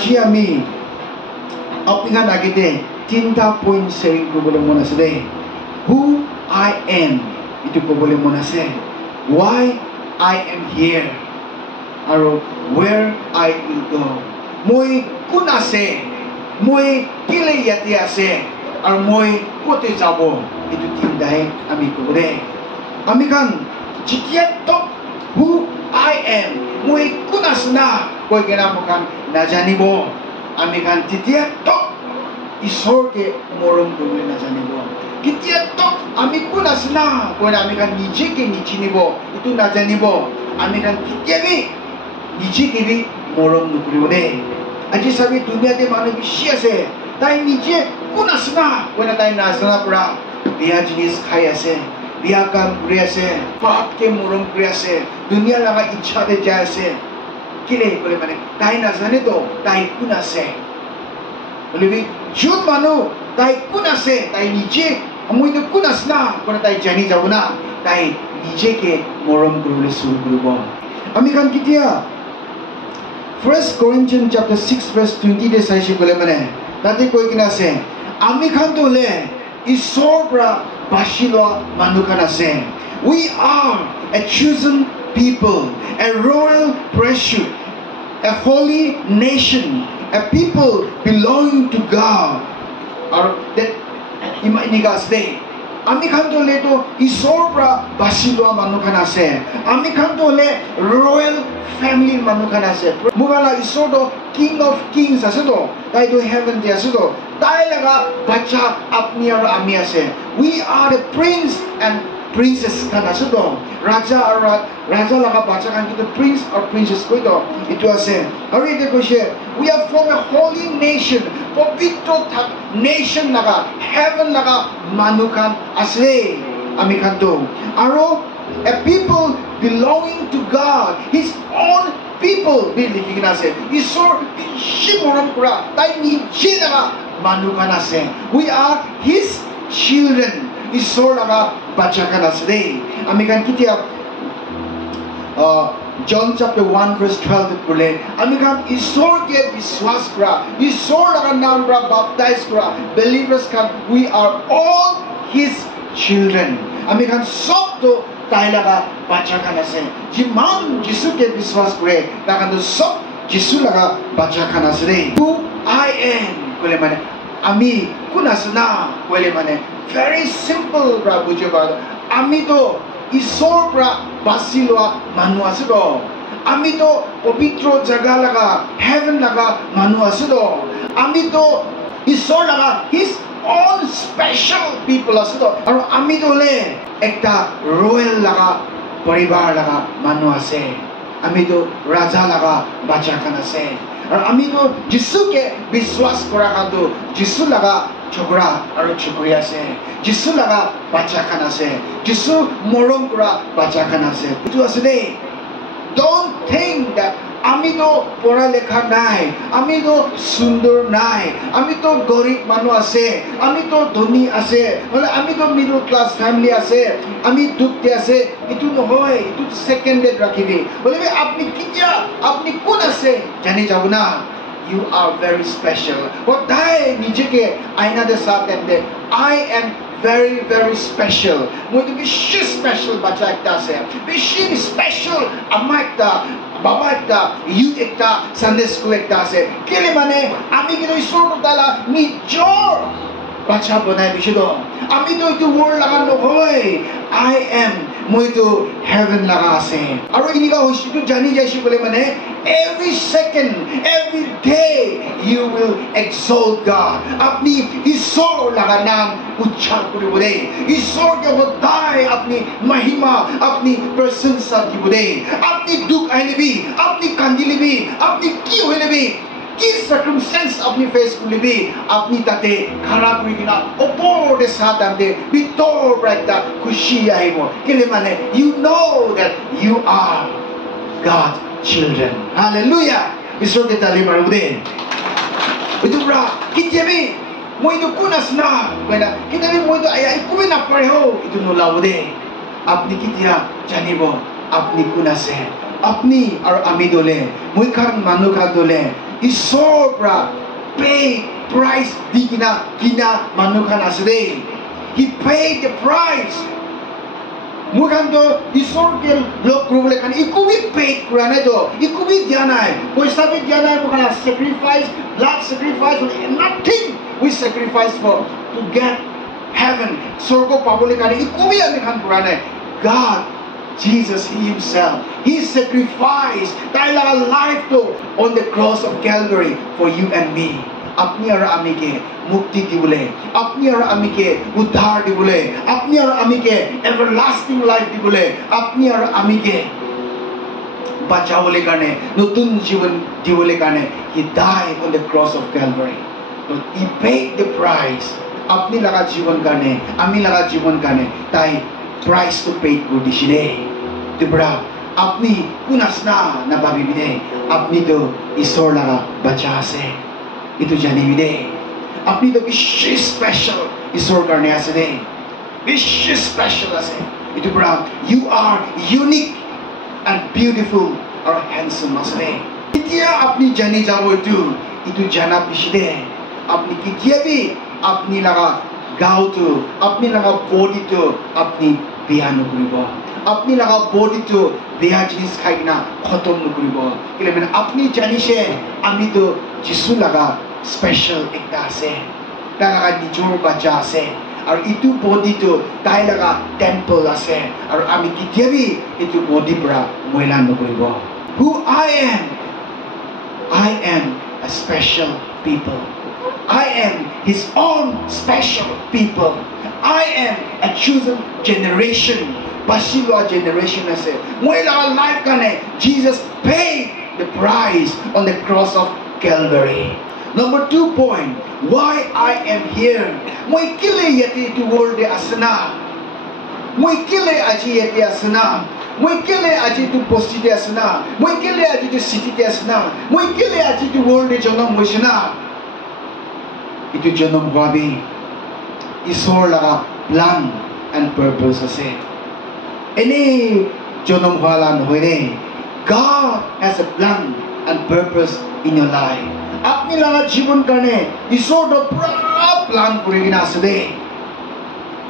আজি আমি আপোনাৰ আগতে তিনিটা পইণ্ট শ্বেয়াৰিং কৰিবলৈ মন আছে দেই হু আই এম এইটো ক'বলৈ মন আছে why I am here আৰু where I will go মই কোন আছে মই কেলে ইয়াতে আছে আৰু মই ক'তে যাব এইটো তিনিটাই আমি ক'ব দেই আমি কান যেতিয়া তক who I am মই কোন আছে না কৈ কেনে আমাক নাজানিব আমি কান তেতিয়া তক ঈশ্বৰকে মৰম কৰিবলৈ নাজানিব কেতিয়া তক আমি কোন আছে না কৈ আমি কান নিজেকে নিচিনিব এইটো নাজানিব আমি কান কেতিয়াবি নিজেকে বি মৰম নকৰিব দেই আজি চাবি দুনিয়াতে মানুহ বেছি আছে তাই নিজে কোন আছে না কৈ তাই নাজানা পৰা বেয়া জিনিস খাই আছে বেয়া কাম কৰি আছে পাপকে মৰম কৰি আছে দুনিয়া লগা ইচ্ছাতে যাই আছে কেলে কৈ মানে তাই নাজানে তো তাই কোন আছে বলিবি যোন মানুহ তাই কোন আছে তাই নিজে মইতো কোন আছে না কৈ তাই জানি যাব না তাই নিজেকে মৰম কৰিবলৈ শুৰু কৰিব আমি কান কেতিয়া 1 Corinthians chapter 6 verse 20 de saisi kole mane tate koi kina ase ami khan to le ishor pra bashilo manu khan ase we are a chosen people a royal priesthood a holy nation a people belonging to God or that imanigas day আমি খান তো le to ishor pra bashilo manu khan ase ami khan to le royal family manu khan ase mugala ishor to king of kings ase to tai to heaven de ase to tai laga bacha apni aur ami ase we are the prince and princess khan ase to raja laga bacha khan ki to prince or princess koi to itu ase aru ite koise we are from a holy nation pavitra nation laga heaven laga manu khan ase ami khan to aru a people belonging to God his own people be likhina ase ishor shimoram kura tai nije laga manu khan ase we are his children ishor laga bacha khan ase ami khan kitia John chapter 1 verse 12 kule ami khan ishor ke vishwas kura ishor laga naam ra baptize kura believers khan we are all his children ami khan sob to tai laga bacha khan ase jiman jisu ke vishwas kure ta khan to sob jisu laga bacha khan ase who I am kule mane ami kun asna kule mane very simple bra bujeba ami to ishor pra basilwa manu ase do ami to pavitra jaga laga heaven laga manu ase do ami to ishor laga his all special people ase to aru ami to le ekta royal laga paribar laga manu ase ami to raja laga bacha khan ase aru ami to jisu ke vishwas kora khan to jisu laga chokra aru chokri ase jisu laga bacha khan ase jisu morom kora bacha khan ase itu ase dei don't think that আমি তো পড়া লেখা নাই আমি তো সুন্দর নাই আমি তো গরিব মানুষ আছে আমি তো ধনী আছে মানে আমি তো মিডল ক্লাস ফ্যামিলি আছে আমি দুখতে আছে এটু নহয় এটু সেকেন্ডে রাখিবি বলবি আপনি কিয়া আপনি কোন আছে জানি যাব না you are very special ওটাই নিজেকে আয়নাতে সাথ দেতে I am very very special মই তো বেশি স্পেশাল বাচ্চা একটা আছে বেশি স্পেশাল আমার একটা বাবা একটা ইউথ একটা সানডে স্কুল একটা আছে কেলে মানে আমি কিন্তু ঈশ্বর তালা নিজর বাচ্চা বনাই দিছিল আমি তো একটু ওয়ার্ল্ড লাগা নহয় I am মই তো হেভেন লাগা আছে আৰু ইনিকা হৈছিল জানি যাইছো বলে মানে every second every day you will exalt God আপনি ঈশ্বর লাগা নাম উচ্চারণ করিব দে ঈশ্বরকে সদায় আপনি মহিমা আপনি প্রশংসা দিব দে আপনি দুঃখ আইলিবি আপনি কান্দিলিবি আপনি কি হইলিবি কি সার্কামস্টেন্স আপনি ফেস করলিবি আপনি তাতে খারাপ হই কিনা ওপরে সাথ আনতে ভিতর একটা খুশি আইব কেলে মানে you know that you are God children hallelujah ঈশ্বরকে তালি মারব দে ওইটোরা কি যাবি মই তো কোন আসনা কইনা কিতাবি মই তো আই কবে না পারে হো ইতো নলাব দে আপনি কিতিয়া জানিব আপনি কোন আছে আপনি আর আমি দলে মই খান মানু খা দলে isor pra pay price di kina manukan asde. He paid the price. Mukan to isor ke lok rule kan ikubi paid kurane to ikubi dianai poisa bi dianai mukan sacrifice blood sacrifice nothing we sacrifice for to get heaven sorgo pabole kan ikubi ami kan kurane God Jesus He Himself He sacrificed taila life to on the cross of Calvary for you and me. अपनी और आमी के मुक्ति दिबुले अपनी और आमी के उद्धार दिबुले अपनी और आमी के एवरलास्टिंग लाइफ दिबुले अपनी और आमी के बचावले करने नतुन जीवन दिबुले करने He died on the cross of Calvary. So He paid the price. अपनी लगा जीवन करने आमी लगा जीवन करने ताई price to pay को दिशिले तिबड़ा अपनी कुनासना न बाबी बिदे अपनी तो ईश्वर लगा बचा से itu jani bide apni to bishi special isor karne ase de bishi special ase itu bra you are unique and beautiful or handsome ase de kitia apni jani jabo itu jana bishi de apni kitia bi apni laga gao tu apni laga body tu apni biano kuribo apni laga body tu beha jinis khaina khatom nukuribo kile mena apni jani she ami to jisu laga special ekta ase talaga nijor bacha ase aru itu body to tai laga temple ase aru ami kitiabi itu body pra moila nokuribo who I am a special people. I am His own special people. I am a chosen generation. Pasilwa generation ase moila life kane Jesus paid the price on the cross of Calvary. Number 2 point, why I am here. Moi kile yati to world de asana. Moi kile aji yati asana. Moi kile aji to posti de asana. Moi kile aji to city de asana. Moi kile aji to world de janam moishna. Itu janam wabi. Isor laga plan and purpose ase. Any janam wala nohine. God has a plan and purpose in your life. अपनी लगा जीवन करने ईश्वर तो पूरा plan करेगी ना सदे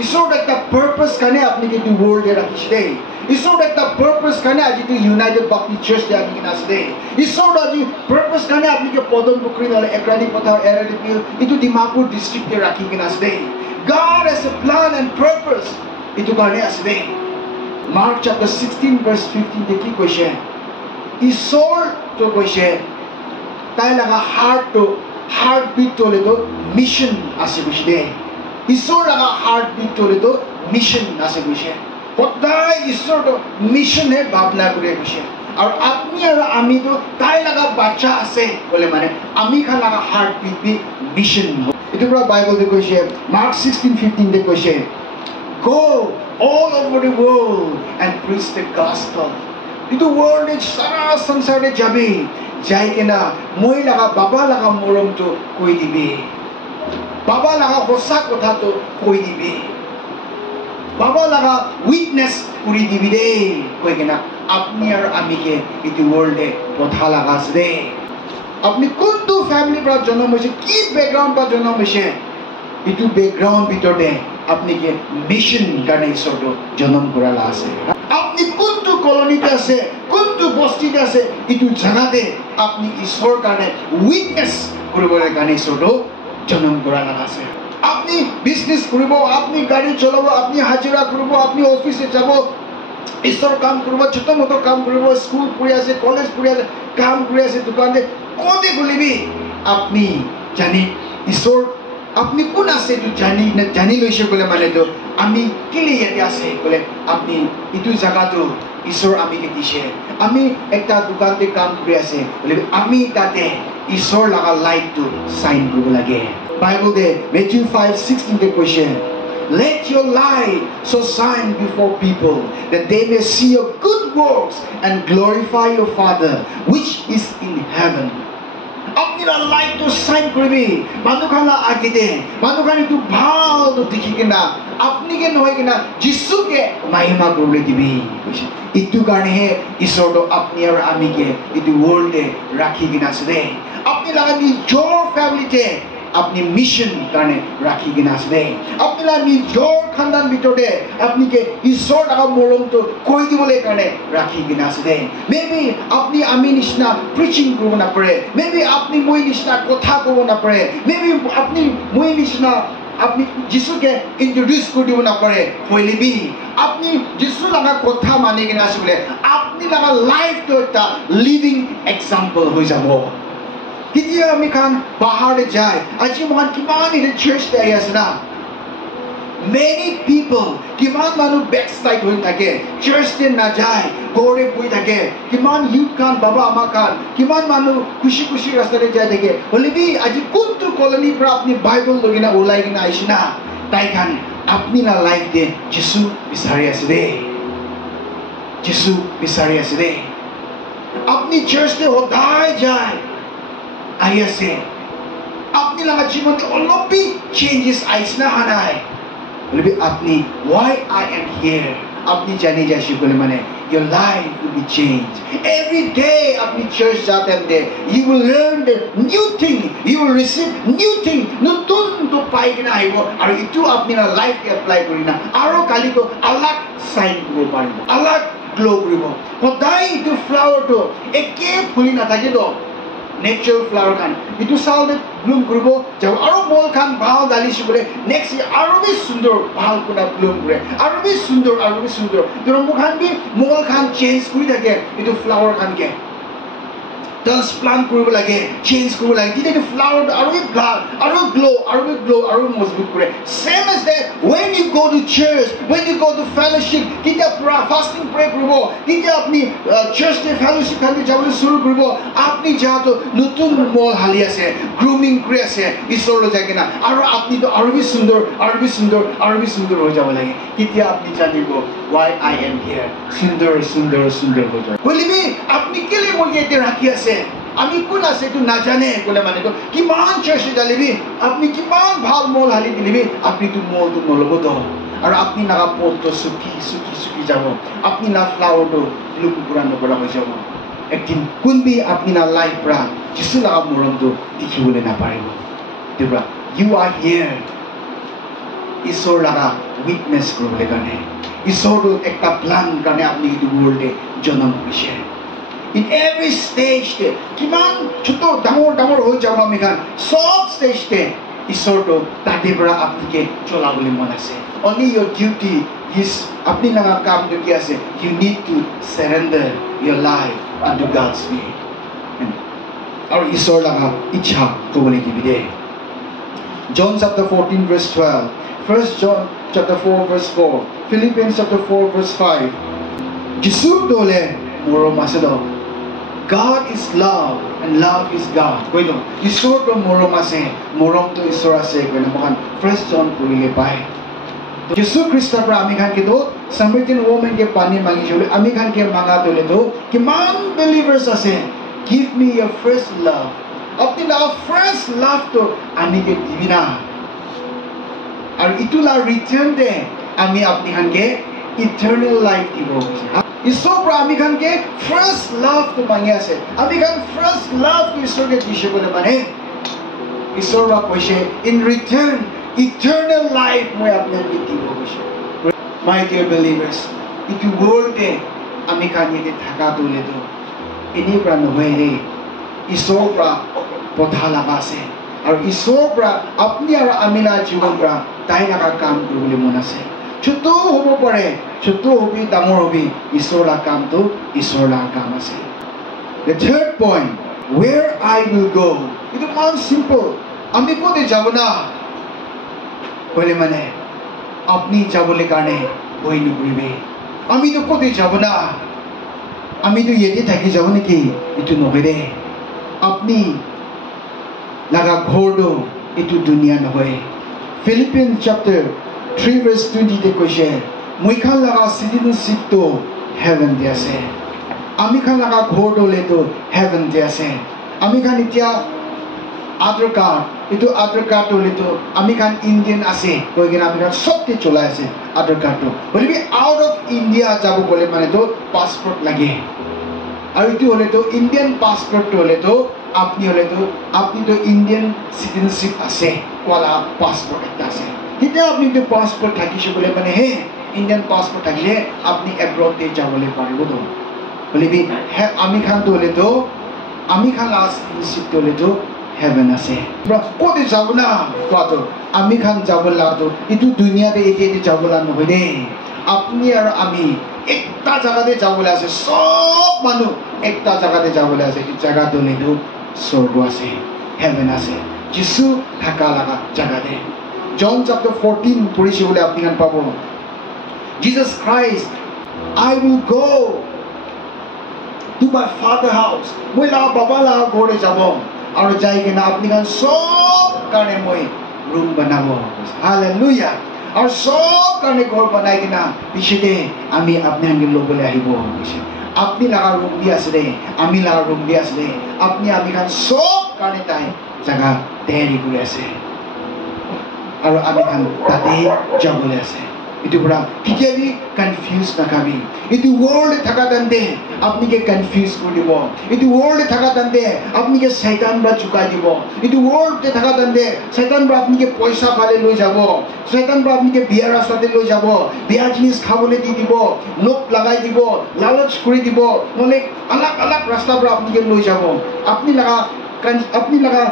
ईश्वर एक purpose करने अपने के वर्ल्ड दे रखी दे ईश्वर एक पर्पस करने आज तो यूनाइटेड बैप्टिस्ट चर्च दे आदि ना सदे ईश्वर आज पर्पस करने अपने के पदम पुखरी वाले एकरानी पथार एरडी पिल इतु दिमापुर डिस्ट्रिक्ट के रखी ना सदे God has a plan and purpose इतु करने असदे Mark chapter 16 verse 15 देखी क्वेश्चन ईश्वर तो क्वेश्चन ताई लगा हार्ट बीट तो ले तो मिशन आसे कुछ दे ईश्वर लगा हार्ट बीट तो ले तो मिशन आसे कुछ है पता ईश्वर तो मिशन है भावना करे कुछ है और अपनी और आमी तो ताई लगा बच्चा आसे बोले माने आमी का लगा हार्ट बीट भी मिशन हो इतने बड़ा बाइबल देखो इसे Mark 16:15 देखो इसे go all over the world and preach the gospel itu world is सारा संसार में जाबे जाए के ना मोई लगा बाबा लगा मोरम तो कोई दिबे बाबा लगा होसा कोथा तो कोई दिबे बाबा लगा विटनेस पूरी दिबी दे कोई के ना अपनी और आमी के इतु वर्ल्ड दे कोथा लगा से अपनी कुंतु फैमिली पर जन्म होइसे की बैकग्राउंड पर जन्म होइसे इतु बैकग्राउंड भीतर दे अपनी के मिशन करने सोटो जन्म करा लासे अपनी कुंतु कॉलोनी पे से कुंतु बस्ती पे से इतु जगह दे अपनी ईश्वर करने विटनेस करबोले करने सोटो जन्म करा लासे अपनी बिजनेस करबो अपनी गाड़ी चलाबो अपनी हाजिरा करबो अपनी ऑफिस से जाबो ईश्वर काम करबो छोटो मोटो काम करबो स्कूल पुरिया से कॉलेज पुरिया से काम पुरिया से दुकान दे कोदे गुलिबी अपनी जानी ईश्वर अपनी कुना से जो जानी लोइसे बोले माने तो आमी किले यति आसे बोले अपनी इतु जगह तो ईश्वर आमी के दिशे आमी एकटा दुकान ते काम करि आसे बोले आमी ताते ईश्वर लगा लाइट तो साइन करबो लागे Bible they Matthew 5:16 the question let your light so shine before people that they may see your good works and glorify your Father which is in heaven আপনি লা লাইট তো সাইন করবি মানুখানা আগিতে মানুখানি তো ভাল তো দেখি কিনা আপনি কে নহয় কিনা যিশুকে মহিমা করলে দিবি ইটু কারণে হে ঈশ্বর তো আপনি আর আমি কে ইটু ওয়ার্ল্ডে রাখি কিনা আছে আপনি লাগা নিজর ফ্যামিলিতে আপনি মিশন কারণে রাখি কিনা আছে আপনি লাগা নিজর খানদান ভিতরে আপনি কে ঈশ্বর লাগা মরম তো কই দিবলে কারণে রাখি কিনা আছে মেবি আপনি আমি নিশনা প্রিচিং করব না পারে মেবি আপনি মই নিশনা কথা কব না পারে মেবি আপনি মই নিশনা আপনি যিশুকে ইন্ট্রোডিউস করে দিব না পারে হইলিবি আপনি যিশু লাগা কথা মানি কিনা আছে বলে আপনি লাগা লাইফ তো একটা লিভিং এক্সাম্পল হয়ে যাব কেতিয়া আমি খান বাহারে যায় আজি মহান কিমান ইনে চার্চ দেয় আছে না many people কিমান মানুহ ব্যাকস্লাইড হৈ থাকে চার্চে না যায় ঘরে বই থাকে কিমান ইউথ খান বাবা আমা খান কিমান মানুহ খুশি খুশি রাস্তাতে যায় থাকে হলিবি আজি কোনটো কলোনি পৰা আপনি বাইবেল লগিনা ওলাই কিনা আইছিনা তাই খান আপনি না লাইফ দে যিশু বিচাৰি আছে দে যিশু বিচাৰি আছে দে আপনি চার্চে সদায় যায় আই আছে আপনি লাগা জীবনতে অলপি চেঞ্জেস আইসনা হানাই বলবি আপনি why I am here আপনি জানি যাসি বলে মানে your life will be changed every day আপনি চার্চ যাতেন দে you will learn the new thing you will receive new thing নতুন তো পাই কিনা আইব আর ইটো আপনি না লাইফ এপ্লাই করি না আর কালি তো আলাগ সাইন করব পারিব আলাগ গ্লো কৰিব সদায় ইটো ফ্লাৱাৰ তো একে ফুলি না থাকে তো natural flower kan itu salde bloom koribo jab aro mol khan bhal dalishi bole next year aro bi sundor bhal kuna bloom kore aro bi sundor toro mukhan bi mol khan change kori thake itu flower khan ke transplant koribo lage change koribo lage tite flower aro bi bhal aro glow aro mozbut kore same as that when you go to church when you go to fellowship kita fasting pray koribo kita apni church te fellowship khan jabole shuru koribo আপনি যাতো নতুন মল হালি আছে grooming করে আছে ঈশ্বর জাগে না আর আপনি তো আরবি সুন্দর হয়ে যাব লাগে কিতিয়া আপনি জানিব why I am here সুন্দর হয়ে যাব বলিবি আপনি কেলে মইতে রাখি আছে আমি কোন আছে তো না জানে বলে মানে তো কিমান চার্চে জালিবি আপনি কিমান ভাল মল হালি দিলিবি আপনি তো মল তো নলব তো আর আপনি না পড়ত সুখী যাব আপনি না ফ্লাওয়ার তো লুক পুরানো করা হয়ে যাব একদিন কোনবি আপনি না লাইফ প্রা যিশু লাগা মরমটো দেখিবলে না পারিব দেবরা ইউ আর হিয়ার ঈশ্বর লাগা উইটনেস করবলে কারণে ঈশ্বর একটা প্ল্যান কারণে আপনি এই ওয়ার্ল্ডে জন্ম হইছে in every stage te kiman choto damor hoi jaw ami kan sob stage te ঈশ্বর তো তাতে পৰা আপনিকে চলাবলে মন আছে only your duty is আপনি লাগা কাম তো কি আছে you need to surrender your life unto God's will আর ঈশ্বর লাগা ইচ্ছা কবলে দিবি দে John chapter 14 verse 12 1 John chapter 4 verse 4 Philippians chapter 4 verse 5 যিশু দলে মৰম আছে দ God is love and love is God কইলো ঈশ্বর তো মৰম আছে মৰম তো ঈশ্বৰ আছে কইলো মহান 1 John পঢ়িলে পায় যিশু খ্ৰীষ্টৰ পৰা আমি খান কিন্তু Samaritan woman के पानी मांगी जोले আমি খান के मांगा তোলে তো কিমান believers আছে give me your first love আপনি না first love তো আমি কে দিবি না আর ইতুলা রিটার্ন দে আমি আপনি খান के eternal life দিব ঈশ্বর পৰা আমি খান के first love তো মাঙ্গি আছে আমি খান first love তো ঈশ্বরকে দিছে বলে মানে ঈশ্বর বা কইছে in return eternal life মই আপনাকে দিব কইছে my dear believers if you world day আমি কানিতে থাকা তোলে তো এনি পৰা নহয় ৰে ঈশ্বৰ পৰা পথা লাগা আছে আৰ ঈশ্বৰ পৰা আপনি আৰ আমি না জীবন পৰা তাই লাগা কাম কৰবলে মন আছে ছোট হব পাৰে ছোট হবি ডাঙৰ হবি ঈশ্বৰৰ কামটো ঈশ্বৰৰ কাম আছে the third point where I will go it is simple আমি কোতে যাব না বলে মানে আপনি যাবলে কারণে বই নকরিবে আমি তো কোতে যাব না আমি তো এতে থাকি যাব নাকি এটু নহয় রে আপনি লাগা ঘৰটো এটু দুনিয়া নহয় Philippians chapter 3 verse 20 তে কৈছে মই খান লাগা citizenship তো heaven দি আছে আমি খান লাগা ঘৰটো লেতো heaven দি আছে আমি খান এতিয়া আধাৰ কাৰ্ড এইটো আধাৰ কাৰ্ড হলেতো আমি খান ইণ্ডিয়ান আছে কৈ কিনে আমি খান সবতে চলাই আছে আধাৰ কাৰ্ডটো বলিবি আউট অফ ইণ্ডিয়া যাব গ'লে মানে তো পাছপোৰ্ট লাগে আৰু এইটো হলেতো ইণ্ডিয়ান পাছপোৰ্টটো হলেতো আপনি তো ইণ্ডিয়ান সিটিজেনশিপ আছে ওয়ালা পাছপোৰ্ট এটা আছে তেতিয়া আপনি তো পাছপোৰ্ট থাকিছে বলে মানে হে ইণ্ডিয়ান পাছপোৰ্ট থাকিলে আপনি এব্ৰডে যাবলৈ পাৰিব তো বলিবি আমি খান তো হলেতো আমি খান লাষ্ট সিটিজেনশিপ হলেতো heaven আছে কোতে যাব না কোয়াতো আমি খান যাব লাগতো ইটো দুনিয়াতে এতে যাব লাগ নহয় দে আপনি আর আমি একটা জায়গাতে যাবলৈ আছে সব মানুহ একটা জায়গাতে যাবলৈ আছে এই জায়গাটো হলেতো স্বর্গ আছে heaven আছে যিশু থাকা লাগা জায়গাতে জন চ্যাপ্টার 14 পড়িছে বলে আপনি খান পাবো Jesus Christ I will go to my father house মই লা বাবা লা ঘরে যাব আর যাই কিনা আপনি খান সব কারণে মই রুম বানাবো হালেলুয়া আর সব কারণে ঘর বানাই কিনা পিছতে আমি আপনাকে লবলে আহিব আপনি লাগা রুম দি আছে রে আমি লাগা রুম দি আছে রে আপনি আমি খান সব কারণে তাই জায়গা তৈরি করে আছে আর আমি খান তাতে যাবলে আছে itu pura kijabi confuse na kami itu world thaka dande apni ke confuse kori dibo itu world thaka dande apni ke shaitan ba chukai dibo itu world te thaka dande shaitan ba apni ke paisa phale loi jabo shaitan ba apni ke biya rasta te loi jabo biya jinis khabole di dibo lok lagai dibo laloch kori dibo nole alag alag rasta ba apni ke loi jabo আপনি লাগা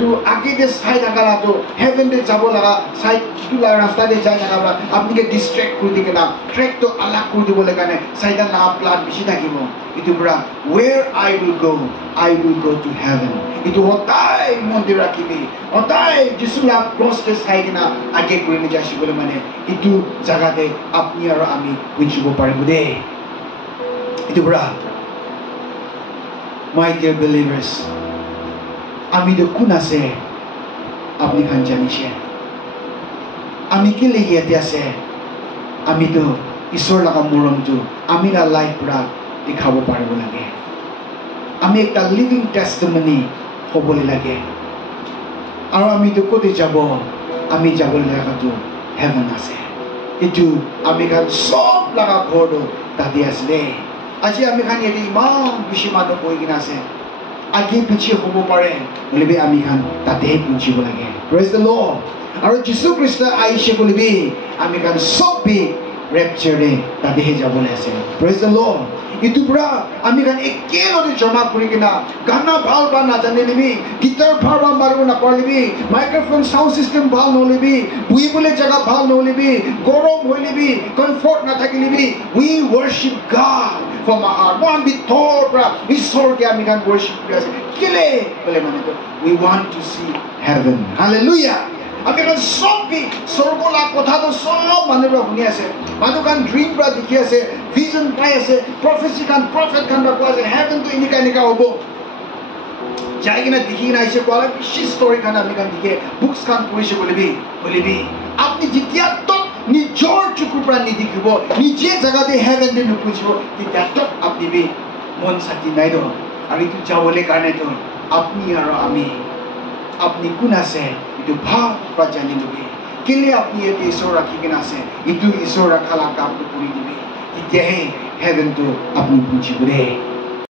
जो आगे दे side आगाला तो haven दे जाबो लगा side to ला रास्ता दे जाय लगा আপনি কে ডিস্ট্রাক্ট কৰি দিকে না ট্ৰ্যাক তো আলাগ কৰি দিব লাগে সাইডা না প্ল্যান বেশি থাকিব ইটো পুরা where I will go to heaven ইটো হতাই মন্দির রাখিবি হতাই যিশুলা ক্রস তে সাইড না আগে কৰি নি যাইছি বলে মানে ইটো জায়গাতে আপনি আর আমি বুঝিব পারিব দে ইটো পুরা my dear believers আমি তো কোন আছে আপনি খান জানিছে আমি কি লেগে আছে আমি তো ঈশ্বর লাগা মরমটো আমি না লাইফ পুরা দেখাব পারিব লাগে আমি একটা লিভিং টেস্টিমনি হবলে লাগে আর আমি তো কোতে যাব আমি যাব লাগাতো হেভেন আছে এটু আমি খান সব লাগা ঘর তাতে আছে আজি আমি খান এটি ইমান বেশি মানুহ বই কিনা আছে আগে পিছিয়ে হব পারে বলিবি আমি খান তাতে পৌঁছিব লাগে প্রেজ দ্য লর্ড আর যিশু খ্রিস্ট আইছে বলিবি আমি খান সবই রেপচারে তাতে যাবলে আছে প্রেজ দ্য লর্ড ইটো পুরা আমি খান একেলগে জমা কৰি কিনা গানা ভাল বা নাজানে নিবি গিটাৰ ভাল বা মাৰিব নাপাৰিবি মাইক্রোফোন সাউন্ড সিস্টেম ভাল নলিবি বুইবলে জায়গা ভাল নলিবি গরম হইলিবি কমফর্ট না থাকিলিবি we worship God from our heart one bit thora ঈশ্বর কে আমি গান worship করে আছে কেলে বলে মানে তো we want to see heaven hallelujah আমি গান সবই স্বর্গলা কথা তো সব মানুষ শুনি আছে মানুহ গান ড্রিম পৰা দেখি আছে ভিজন পাই আছে প্ৰফেসি গান প্ৰফেট গান পৰা আছে heaven তো ইনিকা ইনিকা হ'ব যাই কিনা দেখি কিনা আইছে কোৱা বেছি ষ্টৰী খান আমি গান দেখে বুকস খান পঢ়িছে বলিবি আপনি যেতিয়া তক নিজর চকুৰ পৰা নিদেখিব নিজে জায়গাতে হেভেন দে নুপুজিব তেতিয়া তক আপনি বি মন শান্তি নাই দ আৰু ইটো যাবলৈ কাৰণে তো আপনি আৰু আমি আপনি কোন আছে ইটো ভাৱ পৰা জানি লবি কেলে আপনি এটি ঈশ্বৰ ৰাখি কিনা আছে ইটো ঈশ্বৰ ৰাখালা কামটো কৰি দিবি তেতিয়াহে হেভেন তো আপনি বুজিব দে